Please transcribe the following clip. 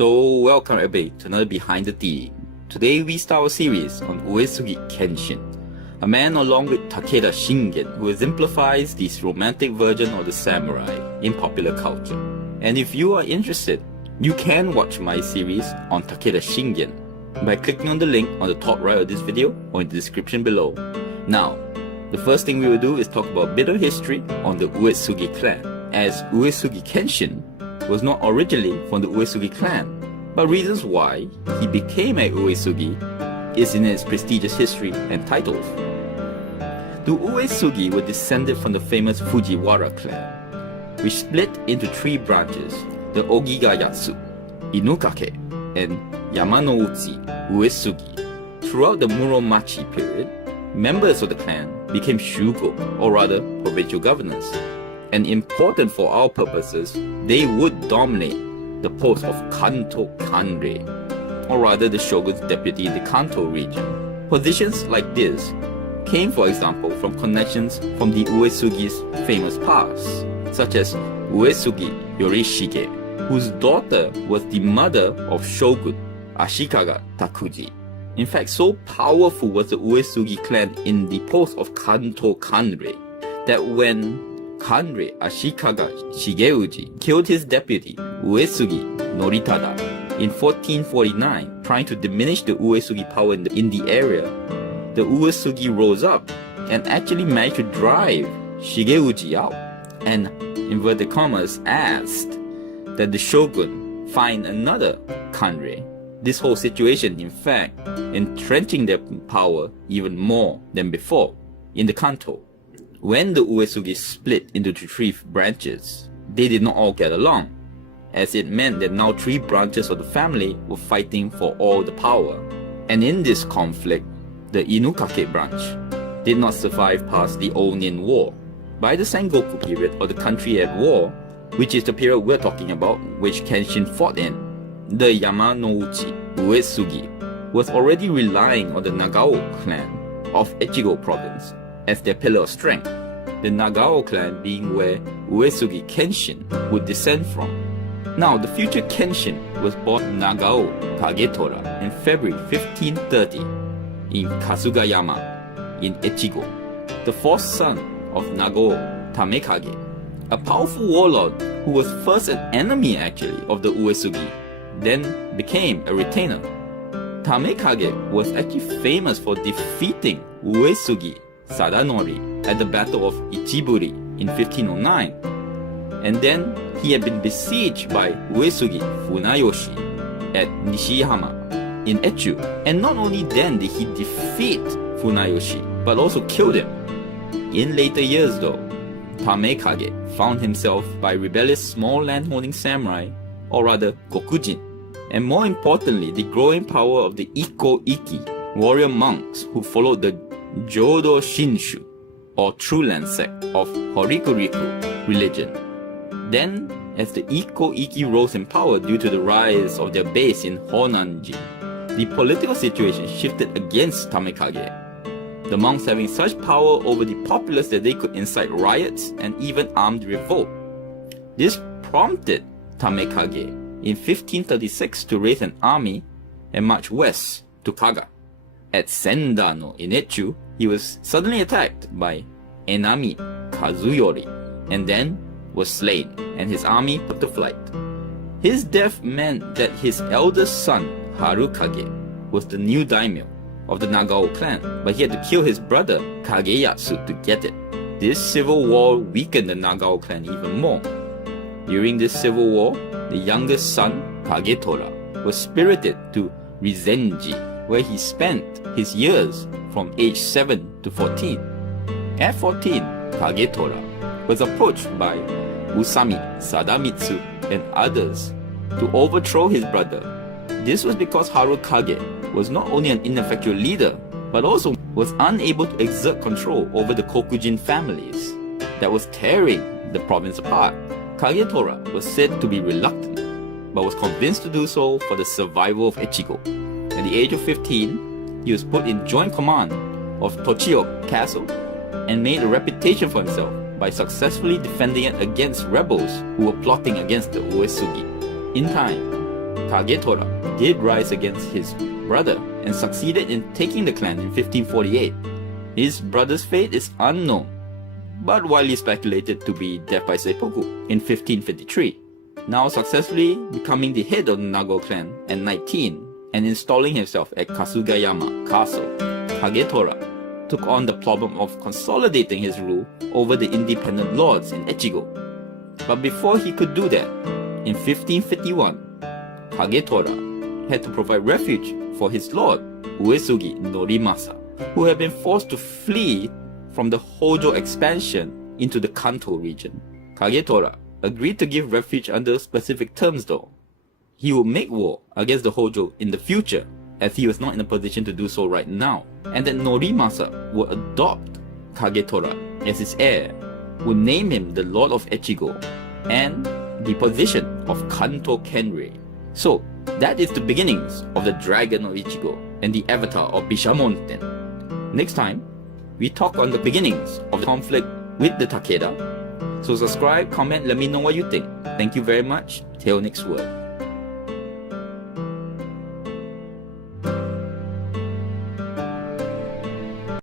So welcome everybody to another Behind the TV. Today we start our series on Uesugi Kenshin, a man along with Takeda Shingen who exemplifies this romantic version of the samurai in popular culture. And if you are interested, you can watch my series on Takeda Shingen by clicking on the link on the top right of this video or in the description below. Now, the first thing we will do is talk about a bit of history on the Uesugi clan, as Uesugi Kenshin was not originally from the Uesugi clan, but reasons why he became a Uesugi is in his prestigious history and titles. The Uesugi were descended from the famous Fujiwara clan, which split into three branches: the Ogigayatsu, Inukake, and Yamanouchi Uesugi. Throughout the Muromachi period, members of the clan became shugo, or rather provincial governors, and important for our purposes, they would dominate the post of Kanto Kanrei, or rather the shogun's deputy in the Kanto region. Positions like this came, for example, from connections from the Uesugi's famous past, such as Uesugi Yorishige, whose daughter was the mother of Shogun Ashikaga Takuji. In fact, so powerful was the Uesugi clan in the post of Kanto Kanrei that when Kanrei Ashikaga Shigeuji killed his deputy Uesugi Noritada in 1449, trying to diminish the Uesugi power in the area, the Uesugi rose up and actually managed to drive Shigeuji out and, inverted commas, asked that the shogun find another Kanrei. This whole situation, in fact, entrenching their power even more than before in the Kanto. When the Uesugi split into three branches, they did not all get along, as it meant that now three branches of the family were fighting for all the power. And in this conflict, the Inukake branch did not survive past the Onin War. By the Sengoku period, or the country at war, which is the period we're talking about, which Kenshin fought in, the Yamanouchi Uesugi was already relying on the Nagao clan of Echigo province as their pillar of strength, the Nagao clan being where Uesugi Kenshin would descend from. Now, the future Kenshin was born Nagao Kagetora in February 1530 in Kasugayama in Echigo, the fourth son of Nagao Tamekage, a powerful warlord who was first an enemy actually of the Uesugi, then became a retainer. Tamekage was actually famous for defeating Uesugi Sadanori at the Battle of Ichiburi in 1509, and then he had been besieged by Uesugi Funayoshi at Nishihama in Echu, and not only then did he defeat Funayoshi, but also killed him. In later years though, Tamekage found himself by rebellious small landholding samurai, or rather Gokujin, and more importantly the growing power of the Iko-Iki warrior monks who followed the Jodo Shinshu, or True Land sect of Horikuriku religion. Then, as the Iko-Iki rose in power due to the rise of their base in Honanji, the political situation shifted against Tamekage, the monks having such power over the populace that they could incite riots and even armed revolt. This prompted Tamekage in 1536 to raise an army and march west to Kaga. At Sendano in Echu, he was suddenly attacked by Enami Kazuyori and then was slain, and his army put to flight. His death meant that his eldest son Harukage was the new daimyo of the Nagao clan, but he had to kill his brother Kageyatsu to get it. This civil war weakened the Nagao clan even more. During this civil war, the youngest son Kagetora was spirited to Rizenji, where he spent his years from age 7 to 14. At 14, Kagetora was approached by Usami Sadamitsu and others to overthrow his brother. This was because Harukage was not only an ineffectual leader, but also was unable to exert control over the Kokujin families that was tearing the province apart. Kagetora was said to be reluctant, but was convinced to do so for the survival of Echigo. At the age of 15, he was put in joint command of Tochio Castle and made a reputation for himself by successfully defending it against rebels who were plotting against the Uesugi. In time, Kagetora did rise against his brother and succeeded in taking the clan in 1548. His brother's fate is unknown, but widely speculated to be death by seppuku in 1553. Now successfully becoming the head of the Nago clan at 19 and installing himself at Kasugayama Castle, Kagetora took on the problem of consolidating his rule over the independent lords in Echigo. But before he could do that, in 1551, Kagetora had to provide refuge for his lord, Uesugi Norimasa, who had been forced to flee from the Hojo expansion into the Kanto region. Kagetora agreed to give refuge under specific terms though. He would make war against the Hojo in the future, as he was not in a position to do so right now, and that Norimasa would adopt Kagetora as his heir, would name him the Lord of Echigo, and the position of Kanto Kenrei. So, that is the beginnings of the Dragon of Ichigo and the avatar of Bishamonten. Next time, we talk on the beginnings of the conflict with the Takeda. So subscribe, comment, let me know what you think. Thank you very much. Till next word.